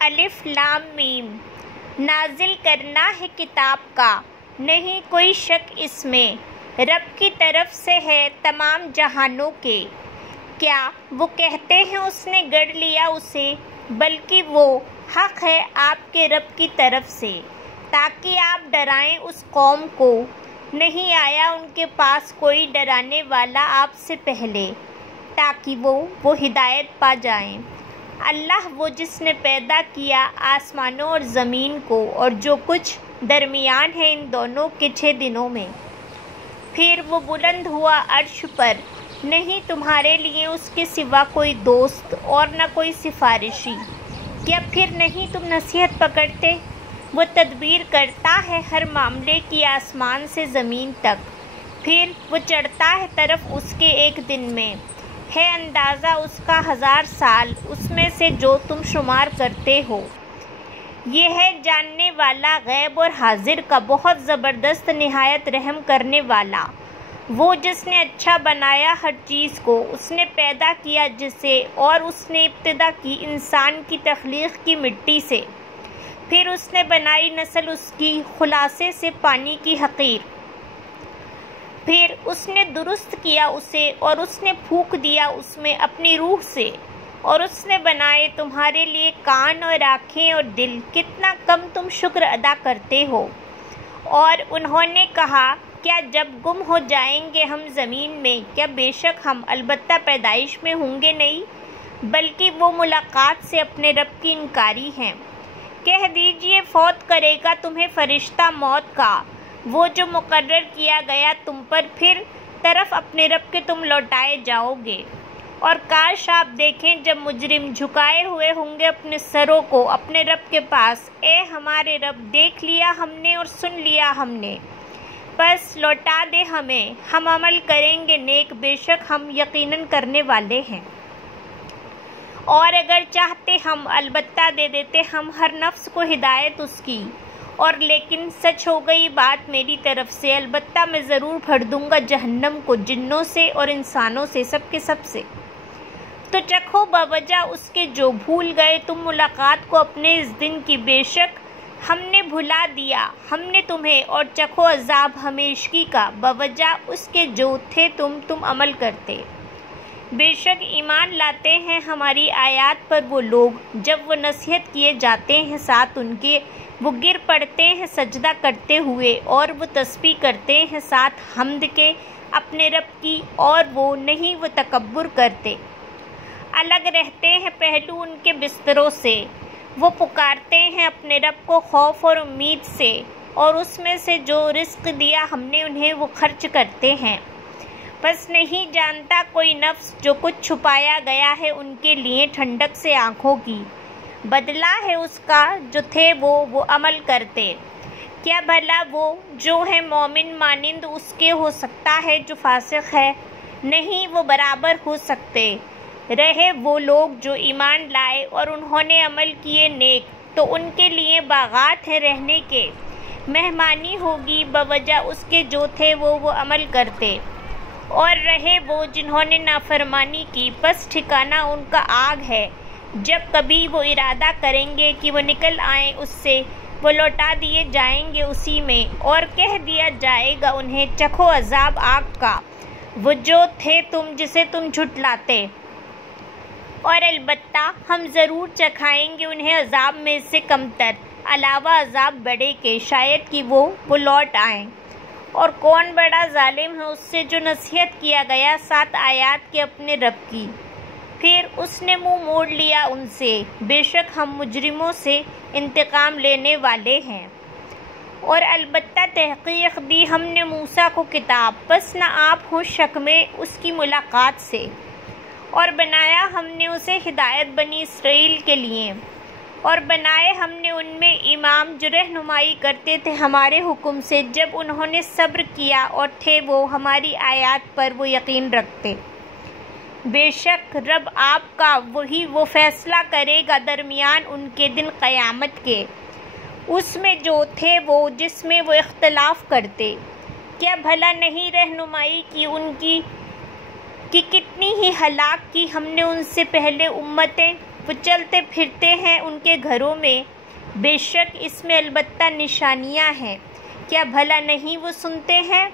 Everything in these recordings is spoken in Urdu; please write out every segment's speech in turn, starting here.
الف لام میم، نازل کرنا ہے کتاب کا، نہیں کوئی شک اس میں، رب کی طرف سے ہے تمام جہانوں کے۔ کیا وہ کہتے ہیں اس نے گڑھ لیا اسے، بلکہ وہ حق ہے آپ کے رب کی طرف سے، تاکہ آپ ڈرائیں اس قوم کو، نہیں آیا ان کے پاس کوئی ڈرانے والا آپ سے پہلے، تاکہ وہ ہدایت پا جائیں۔ اللہ وہ جس نے پیدا کیا آسمانوں اور زمین کو اور جو کچھ درمیان ہے ان دونوں کے 6 دنوں میں، پھر وہ بلند ہوا عرش پر، نہیں تمہارے لیے اس کے سوا کوئی دوست اور نہ کوئی سفارشی۔ کیا پھر نہیں تم نصیحت پکڑتے؟ وہ تدبیر کرتا ہے ہر معاملے کی آسمان سے زمین تک، پھر وہ چڑھتا ہے طرف اس کے ایک دن میں، ہے اندازہ اس کا 1000 سال اس میں سے جو تم شمار کرتے ہو۔ یہ ہے جاننے والا غیب اور حاضر کا، بہت زبردست نہایت رحم کرنے والا۔ وہ جس نے اچھا بنایا ہر چیز کو، اس نے پیدا کیا جسے، اور اس نے ابتدا کی انسان کی تخلیق کی مٹی سے، پھر اس نے بنائی نسل اس کی خلاصے سے پانی کی حقیر، پھر اس نے درست کیا اسے اور اس نے پھونک دیا اس میں اپنی روح سے، اور اس نے بنائے تمہارے لیے کان اور آنکھیں اور دل، کتنا کم تم شکر ادا کرتے ہو۔ اور انہوں نے کہا کیا جب گم ہو جائیں گے ہم زمین میں، کیا بے شک ہم البتہ پیدائش میں ہوں گے نہیں، بلکہ وہ ملاقات سے اپنے رب کی انکاری ہیں۔ کہہ دیجئے فوت کرے گا تمہیں فرشتہ موت کا، وہ جو مقرر کیا گیا تم پر، پھر طرف اپنے رب کے تم لوٹائے جاؤ گے۔ اور کاش آپ دیکھیں جب مجرم جھکائے ہوئے ہوں گے اپنے سروں کو اپنے رب کے پاس، اے ہمارے رب، دیکھ لیا ہم نے اور سن لیا ہم نے، بس لوٹا دے ہمیں، ہم عمل کریں گے نیک، بے شک ہم یقیناً کرنے والے ہیں۔ اور اگر چاہتے ہم البتہ دے دیتے ہم ہر نفس کو ہدایت اس کی، اور لیکن سچ ہو گئی بات میری طرف سے، البتہ میں ضرور بھر دوں گا جہنم کو جنوں سے اور انسانوں سے، سب کے سب سے۔ تو چکھو بوجہ اس کے جو بھول گئے تم ملاقات کو اپنے اس دن کی، بے شک ہم نے بھلا دیا ہم نے تمہیں، اور چکھو عذاب ہمیشگی کا بوجہ اس کے جو تھے تم عمل کرتے۔ بے شک ایمان لاتے ہیں ہماری آیات پر وہ لوگ، جب وہ نصیحت کیے جاتے ہیں ساتھ ان کے، وہ گر پڑتے ہیں سجدہ کرتے ہوئے، اور وہ تسبیح کرتے ہیں ساتھ حمد کے اپنے رب کی، اور وہ نہیں وہ تکبر کرتے، الگ رہتے ہیں پہلو ان کے بستروں سے، وہ پکارتے ہیں اپنے رب کو خوف اور امید سے، اور اس میں سے جو رزق دیا ہم نے انہیں وہ خرچ کرتے ہیں۔ بس نہیں جانتا کوئی نفس جو کچھ چھپایا گیا ہے ان کے لیے ٹھنڈک سے آنکھوں کی، بدلہ ہے اس کا جو تھے وہ عمل کرتے۔ کیا بھلا وہ جو ہے مومن مانند اس کے ہو سکتا ہے جو فاسق ہے؟ نہیں وہ برابر ہو سکتے۔ رہے وہ لوگ جو ایمان لائے اور انہوں نے عمل کیے نیک، تو ان کے لیے باغات ہیں رہنے کے، مہمانی ہوگی بوجہ اس کے جو تھے وہ عمل کرتے۔ اور رہے وہ جنہوں نے نافرمانی کی، پس ٹھکانہ ان کا آگ ہے، جب کبھی وہ ارادہ کریں گے کہ وہ نکل آئیں اس سے، وہ لوٹا دیے جائیں گے اسی میں، اور کہہ دیا جائے گا انہیں چکھو عذاب آگ کا، وہ جو تھے جسے تم جھٹلاتے، اور البتہ ہم ضرور چکھائیں گے انہیں عذاب میں سے کمتر، علاوہ عذاب بڑے کے، شاید کہ وہ لوٹ آئیں۔ اور کون بڑا ظالم ہے اس سے جو نصیحت کیا گیا ساتھ آیات کے اپنے رب کی، پھر اس نے منہ موڑ لیا ان سے، بے شک ہم مجرموں سے انتقام لینے والے ہیں۔ اور البتہ تحقیق دی ہم نے موسیٰ کو کتاب، بس نہ آپ ہو شک میں اس کی ملاقات سے، اور بنایا ہم نے اسے ہدایت بنی اسرائیل کے لیے، اور بنائے ہم نے ان میں امام جو رہنمائی کرتے تھے ہمارے حکم سے، جب انہوں نے صبر کیا اور تھے وہ ہماری آیات پر وہ یقین رکھتے۔ بے شک رب آپ کا وہی وہ فیصلہ کرے گا درمیان ان کے دن قیامت کے، اس میں جو تھے وہ جس میں وہ اختلاف کرتے۔ کیا بھلا نہیں رہنمائی کی ان کی کہ کتنی ہی ہلاک کی ہم نے ان سے پہلے امتیں، وہ چلتے پھرتے ہیں ان کے گھروں میں، بے شک اس میں البتہ نشانیاں ہیں، کیا بھلا نہیں وہ سنتے ہیں؟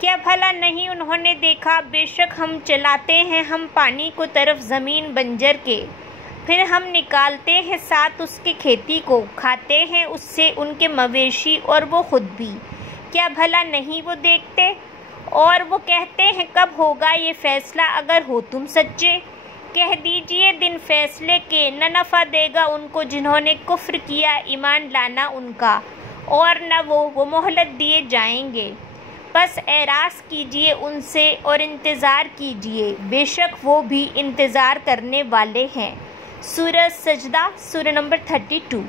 کیا بھلا نہیں انہوں نے دیکھا؟ بے شک ہم چلاتے ہیں ہم پانی کو طرف زمین بنجر کے، پھر ہم نکالتے ہیں ساتھ اس کی کھیتی کو، کھاتے ہیں اس سے ان کے مویشی اور وہ خود بھی، کیا بھلا نہیں وہ دیکھتے؟ اور وہ کہتے ہیں کب ہوگا یہ فیصلہ اگر ہو تم سچے؟ کہہ دیجئے دن فیصلے کے نہ نفع دے گا ان کو جنہوں نے کفر کیا، ایمان لانا ان کا اور نہ وہ مہلت دیے جائیں گے۔ پس اعراض کیجئے ان سے اور انتظار کیجئے، بے شک وہ بھی انتظار کرنے والے ہیں۔ سورہ سجدہ، سورہ نمبر 32۔